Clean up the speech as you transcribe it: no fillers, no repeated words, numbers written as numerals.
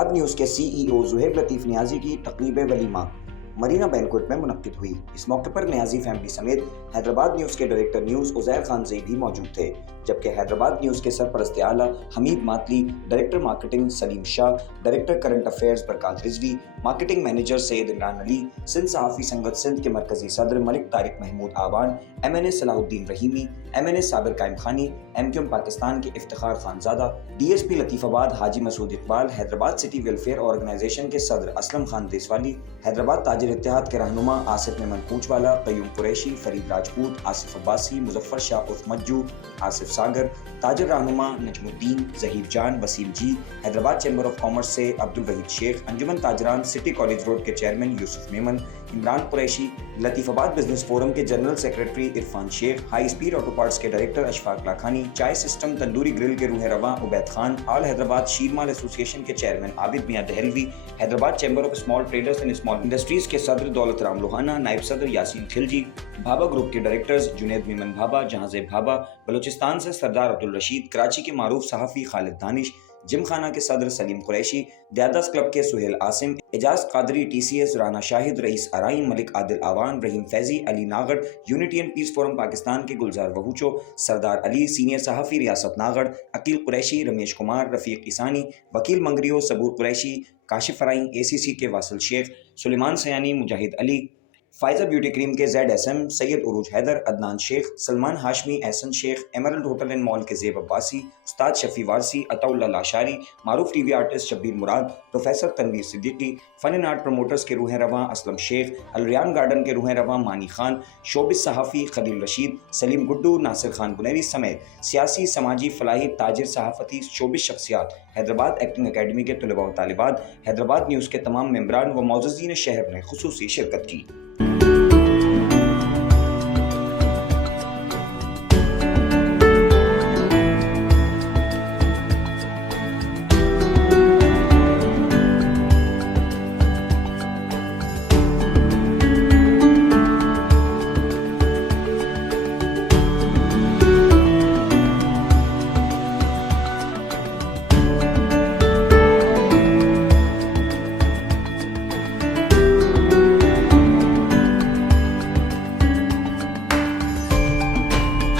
Hyderabad news के CEO Zuhaib लतीफ़ नियाज़ी की तक़रीब walima Marina banquet में मुनक्किद हुई। इस मौके पर नियाज़ी फैमिली समेत हैदराबाद न्यूज़ के डायरेक्टर न्यूज़ उज़ैर खान ज़ई भी मौजूद थे, जबकि हैदराबाद न्यूज़ के सरपरस्त आला Hameed Matli, director marketing Saleem Shah, director current affairs Barkat Rizvi, marketing manager Syed Imran Ali, Sindh Sahafi Sangat Sindh के मरकजी सदर मलिक तारिक महमूद आवान, MNA सलाहुद्दीन रहीमी, MNA साबिर कायम खानी, MQM पाकिस्तान के Iftikhar Khanzada, DSP Latifabad Haji Masood Iqbal, Hyderabad city welfare organization के सदर असलम खान देसवाली, हैदराबाद ताजिर इत्तेहाद के रहनुमा आसिफ मेमन पूंछवाला, कयूम कुरैशी, फरीद राजपूत, आसिफ अब्बासी, मुजफ्फर शाह उर्फ मज्जू, आसिफ सागर, ताजिर रहनुमा Najmuddin, Zaheer Jan, Waseem ji, Hyderabad chamber of commerce से Abdul Waheed Sheikh, Anjuman Tajran, city college road के chairman Yusuf Memon, Imran Qureshi, Latifabad business forum के general secretary Irfan Sheikh, high speed auto parts के director Ashfaq Lakhani, Chai system tandoori grill के रूह रवां उबैद खान, ऑल हैदराबाद शीरमाल एसोसिएशन के chairman Abid Mian Dehlvi, Hyderabad chamber of small traders and small industries के सदर दौलत राम लोहाना, नायब सदर यासीन खिलजी, भाभा ग्रुप के डायरेक्टर्स जुनैद मीमन भाभा, जहांजेब भाभा, बलूचिस्तान से सरदार अब्दुल रशीद, कराची के मारूफ सहाफ़ी खालिद दानिश, जिम खाना के सदर सलीम कुरैशी, दयादस क्लब के Suhail Asim, Ejaz Qadri, TCS Rana Shahid, Rais Arai, Malik Adil Awan, Rahim Faizi, Ali Nagad, unity and peace forum Pakistan के गुलजार वहूचो, सरदार अली, सीनियर सहाफ़ी रियासत नागड़, अकील कुरैशी, रमेश कुमार, रफ़ीक ईसानी, वकील मंगरियो, सबूर कुरैशी, काशिफ फराई, ACC के वासिल शेख, सुलेमान सयानी, मुजाहिद अली, फ़ायज़ा ब्यूटी क्रीम के ZSM, Syed Uruj Haider, Adnan Sheikh, Salman Hashmi, Ehsan Sheikh, emerald hotel and mall के ज़ेब अब्बासी, उस्ताद शफ़ी वारसी, अताउल्लाह लाशारी, मारूफ TV artist Shabbir Murad, professor Tanveer Siddiqui, fun and art promoters के रूह रवां असलम शेख, अलरियान गार्डन के रूह रवां मानी खान, शोबिस सहाफ़ी खलील रशीद, सलीम गुड्डू, नासिर खान बुनेरी समेत सियासी, समाजी, Falahi, ताजिर, सहाफ़ती, showbiz शख्सियात, Hyderabad acting academy के तलबा व तालिबात, हैदराबाद न्यूज़ के तमाम मेंबरान व मौजूदीन शहर ने खुसूसी शिरकत की।